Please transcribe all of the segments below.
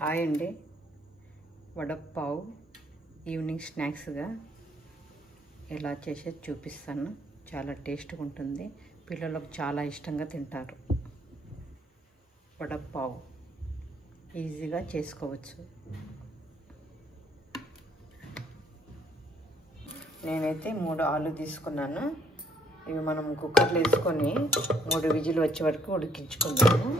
Hi అండి. Vada pav evening స్నాక్స్గా ఎలా చేసేది చూపిస్తాను. చాలా టేస్ట్గా ఉంటుంది, పిల్లలకు చాలా ఇష్టంగా తింటారు. వడపావ్ ఈజీగా చేసుకోవచ్చు. నేనైతే 3 ఆలు తీసుకున్నాను. ఇవి మనం కుక్కర్లో వేసుకొని 3 విజిల్ వచ్చే వరకు ఉడికించుకుందాము.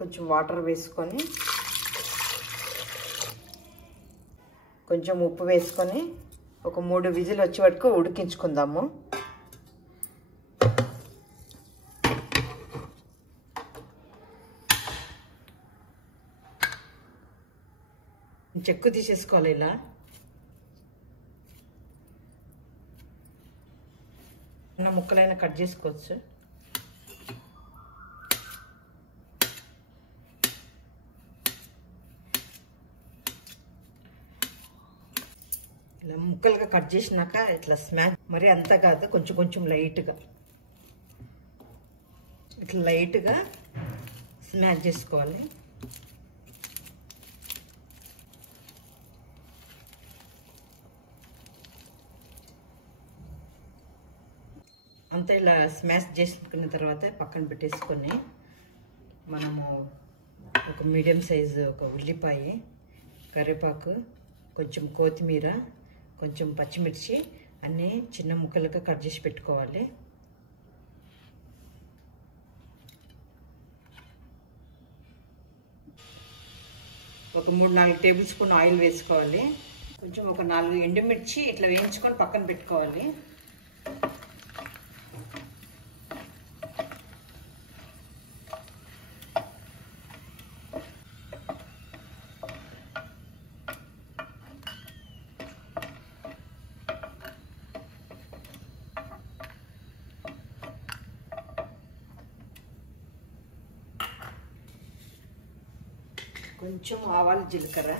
కొంచెం వాటర్ వేసుకొని కొంచెం ఉప్పు వేసుకొని ఒక 3 విజిల్ వచ్చే వరకు ఉడికించుకుందాము. చెక్కు తీసేసుకోవాలి. ఇలా చిన్న ముక్కలైనా కట్ చేసుకోవచ్చు. ఇలా ముక్కలుగా కట్ చేసినాక ఇట్లా స్మాష్, మరి అంతా కాదు, కొంచెం కొంచెం లైట్గా ఇట్లా లైట్గా స్మాష్ చేసుకోవాలి. అంతా ఇలా స్మాష్ చేసుకున్న తర్వాత పక్కన పెట్టేసుకొని మనము ఒక మీడియం సైజు ఒక ఉల్లిపాయ, కరివేపాకు, కొంచెం కొత్తిమీర, కొంచెం పచ్చిమిర్చి అన్నీ చిన్న ముక్కలుగా కట్ చేసి పెట్టుకోవాలి. ఒక 3-4 టేబుల్ స్పూన్ ఆయిల్ వేసుకోవాలి. కొంచెం ఒక 4 ఎండుమిర్చి ఇట్లా వేయించుకొని పక్కన పెట్టుకోవాలి. కొంచెం ఆవాలు, జీలకర్ర,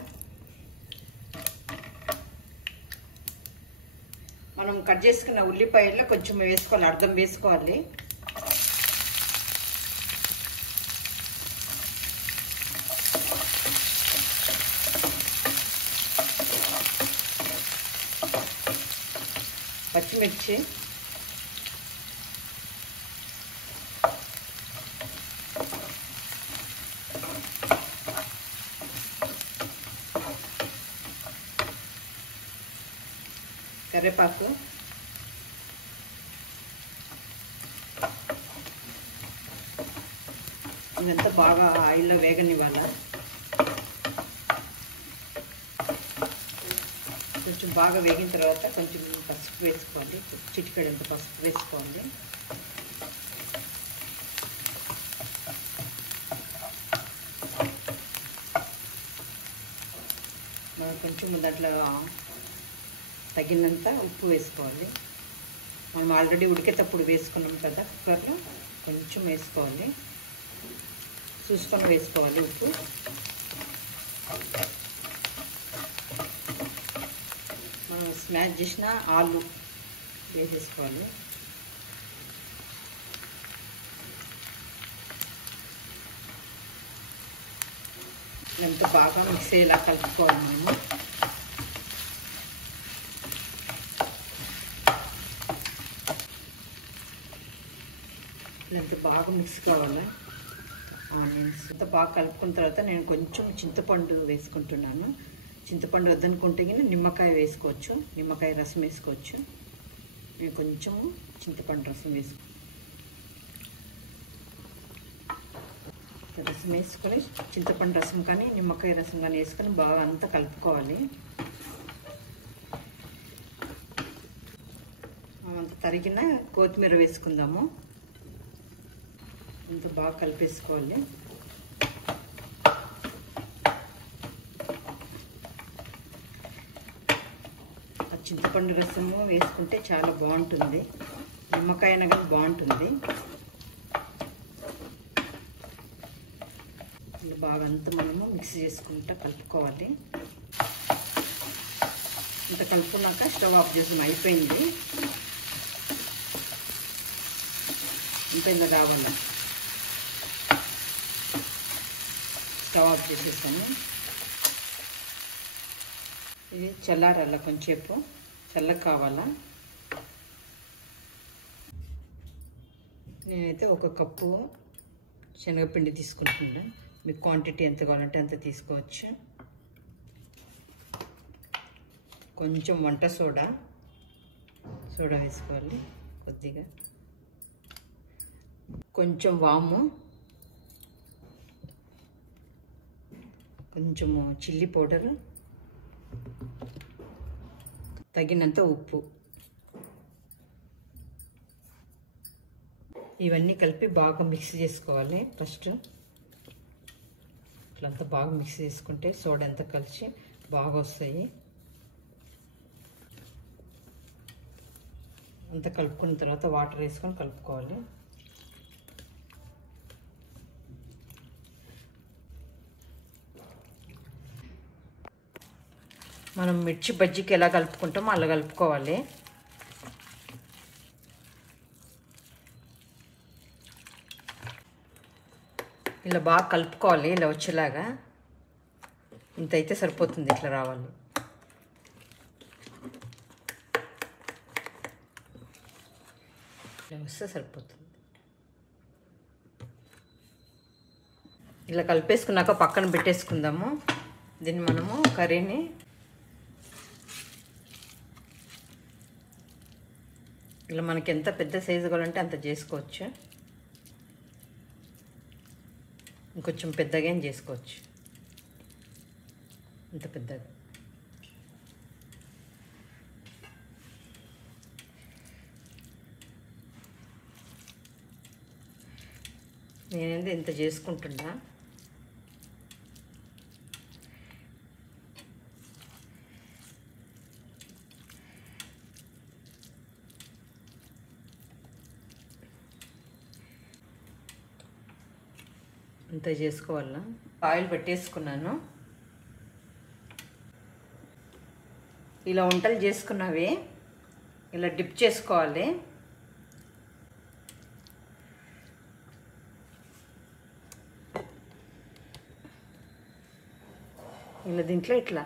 మనం కట్ చేసుకున్న ఉల్లిపాయల్లో కొంచెం వేసుకోవాలి, అర్ధం వేసుకోవాలి. పచ్చిమిర్చి, కరివేపాకు, ఇదంతా బాగా ఆయిల్లో వేగనివ్వాలి. కొంచెం బాగా వేగిన తర్వాత కొంచెం పసుపు వేసుకోవాలి, చిటికెడంత పసుపు వేసుకోవాలి. కొంచెం దాంట్లో తగినంత ఉప్పు వేసుకోవాలి. మనం ఆల్రెడీ ఉడికేటప్పుడు వేసుకున్నాం కదా కుక్కర్లో, కొంచెం వేసుకోవాలి, చూసుకొని వేసుకోవాలి ఉప్పు. మనం స్మాష్ చేసిన ఆలు వేసేసుకోవాలి. ఎంత బాగా మిక్స్ అయ్యేలా కలుపుకోవాలి. మేము ఎంత బాగా మిక్స్ కావాలి. ఆనియన్స్ అంత బాగా కలుపుకున్న తర్వాత నేను కొంచెం చింతపండు వేసుకుంటున్నాను. చింతపండు వద్దనుకుంటే నిమ్మకాయ వేసుకోవచ్చు, నిమ్మకాయ రసం వేసుకోవచ్చు. నేను కొంచెము చింతపండు రసం రసం వేసుకొని చింతపండు రసం కానీ నిమ్మకాయ రసం కానీ వేసుకొని బాగా అంతా కలుపుకోవాలి. అంత తరిగిన కొత్తిమీర వేసుకుందాము. అంత బాగా కలిపేసుకోవాలి. ఆ చింతపండు రసము వేసుకుంటే చాలా బాగుంటుంది, నిమ్మకాయ అయినా కానీ బాగుంటుంది. బాగా అంతా మనము మిక్స్ చేసుకుంటూ కలుపుకోవాలి. ఇంత కలుపుకున్నాక స్టవ్ ఆఫ్ చేసాం, అయిపోయింది. ఇంత ఇలా రావాలి. స్టవ్ ఆఫ్ చేసేసాను. ఇది చల్లారాల, కొంచెంసేపు చల్లగా కావాలా. నేనైతే 1 కప్పు శనగపిండి తీసుకుంటున్నా. మీకు క్వాంటిటీ ఎంత కావాలంటే అంత తీసుకోవచ్చు. కొంచెం వంట సోడా వేసుకోవాలి కొద్దిగా. కొంచెం వాము, కొంచెము చిల్లీ పౌడరు, తగినంత ఉప్పు. ఇవన్నీ కలిపి బాగా మిక్స్ చేసుకోవాలి. ఫస్ట్ ఇట్లంతా బాగా మిక్స్ చేసుకుంటే సోడా అంతా కలిసి బాగా వస్తాయి. అంతా కలుపుకున్న తర్వాత వాటర్ వేసుకొని కలుపుకోవాలి. మనం మిర్చి బజ్జీకి ఎలా కలుపుకుంటామో అలా కలుపుకోవాలి. ఇలా బాగా కలుపుకోవాలి. ఇలా వచ్చేలాగా ఇంత అయితే సరిపోతుంది. ఇట్లా రావాలి. ఇలా వస్తే సరిపోతుంది. ఇలా కలిపేసుకున్నాక పక్కన పెట్టేసుకుందాము. దీన్ని మనము కర్రీని ఇలా మనకి ఎంత పెద్ద సైజు కావాలంటే అంత చేసుకోవచ్చు. ఇంకొంచెం పెద్దగా ఏం చేసుకోవచ్చు. ఇంత పెద్దగా నేనేంది ఇంత చేసుకుంటున్నా. ఇంత చేసుకోవాలా. ఆయిల్ పెట్టేసుకున్నాను. ఇలా వంటలు చేసుకున్నవి ఇలా డిప్ చేసుకోవాలి. ఇలా దీంట్లో ఇట్లా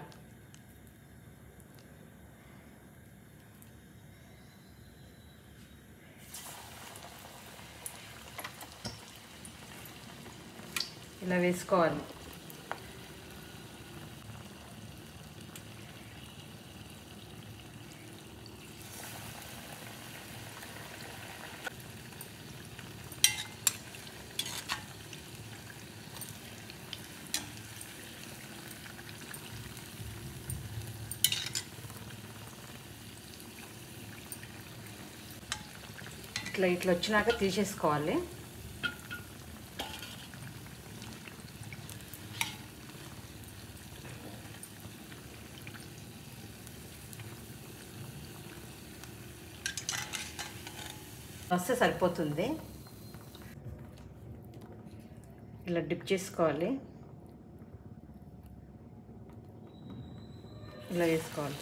ఇలా వేసుకోవాలి. ఇట్లా వచ్చినాక తీసేసుకోవాలి. వస్తే సరిపోతుంది. ఇలా డిప్ చేసుకోవాలి. ఇలా వేసుకోవాలి.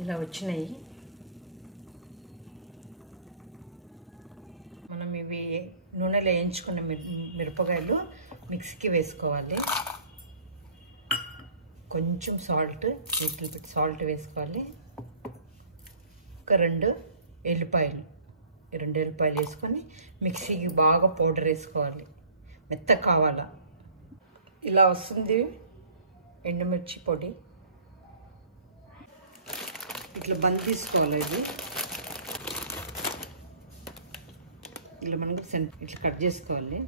ఇలా వచ్చినాయి. మనం ఇవి నూనెలో వేయించుకున్న మిరపకాయలు మిక్సీకి వేసుకోవాలి. కొంచెం లిటిల్ బిట్ సాల్ట్ వేసుకోవాలి. ఒక 2 ఎల్లిపాయలు వేసుకొని మిక్సీకి బాగా పౌడర్ వేసుకోవాలి. మెత్తగా కావాలా. ఇలా వస్తుంది ఎండుమిర్చి పొడి. ఇట్లా బంద్ తీసుకోవాలి. ఇది ఇలా మనకు ఇట్లా కట్ చేసుకోవాలి.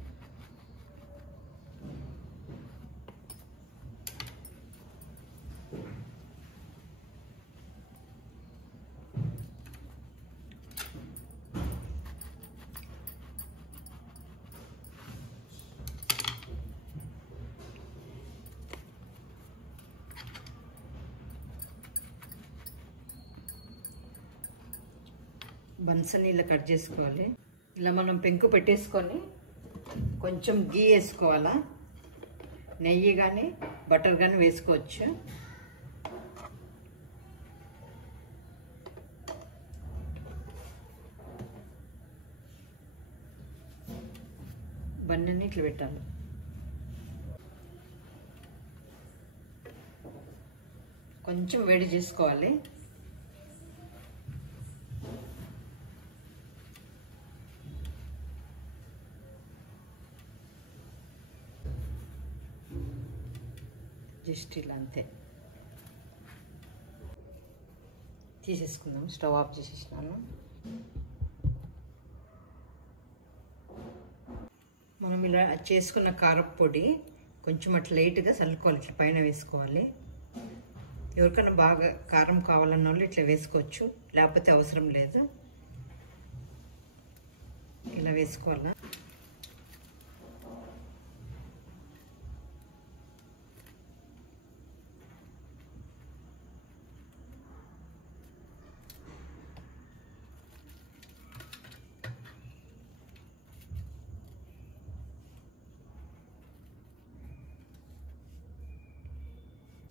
బన్స్ అని ఇలా కట్ చేసుకోవాలి. ఇలా మనం పెంకు పెట్టేసుకొని కొంచెం గీ వేసుకోవాలా, నెయ్యి కానీ బటర్ కానీ వేసుకోవచ్చు. బన్నని ఇట్లా పెట్టాలి. కొంచెం వేడి చేసుకోవాలి. జస్ట్ ఇలా అంతే తీసేసుకుందాం. స్టవ్ ఆఫ్ చేసేసినాను. మనం ఇలా చేసుకున్న కారప్పొడి కొంచెం అట్లా లైట్గా చల్లుకోవాలి, ఇట్లా పైన వేసుకోవాలి. ఎవరికైనా బాగా కారం కావాలన్న వాళ్ళు ఇట్లా వేసుకోవచ్చు, లేకపోతే అవసరం లేదు. ఇలా వేసుకోవాలా.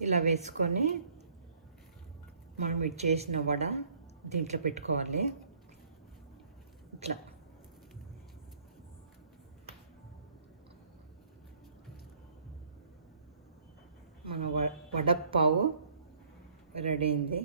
ఇలా వేసుకొని మనం ఇది చేసిన వడ దీంట్లో పెట్టుకోవాలి. ఇట్లా మన వడపావు రెడీ అయింది.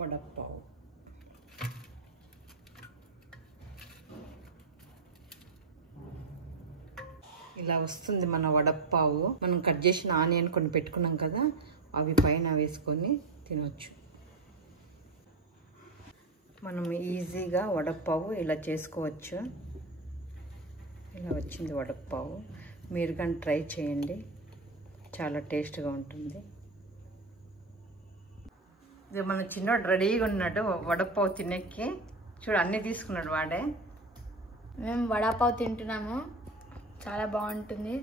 వడపావు ఇలా వస్తుంది మన వడపావు. మనం కట్ చేసిన ఆనియన్ కొన్ని పెట్టుకున్నాం కదా, అవి పైన వేసుకొని తినొచ్చు. మనం ఈజీగా వడపావు ఇలా చేసుకోవచ్చు. ఇలా వచ్చింది వడపావు. మీరు కానీ ట్రై చేయండి, చాలా టేస్ట్గా ఉంటుంది. ఇది మన చిన్నోడు రెడీగా ఉన్నాడు వడపావు తినేకి. చూడు అన్నీ తీసుకున్నాడు వాడే. మేము వడపావు తింటున్నాము, చాలా బాగుంటుంది.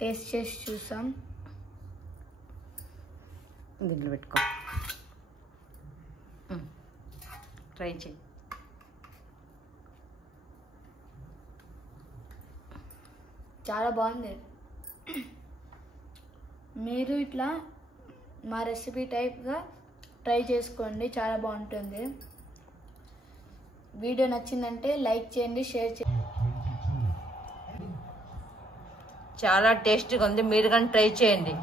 టేస్ట్ చేసి చూసాం. దీంట్లో పెట్టుకో, ట్రై చేయి. చాలా బాగుంది. మీరు ఇట్లా మా రెసిపీ టైప్గా ట్రై చేసుకోండి, చాలా బాగుంటుంది. వీడియో నచ్చిందంటే లైక్ చేయండి, షేర్ చేయండి. చాలా టేస్టీగా ఉంది, మీరు కానీ ట్రై చేయండి.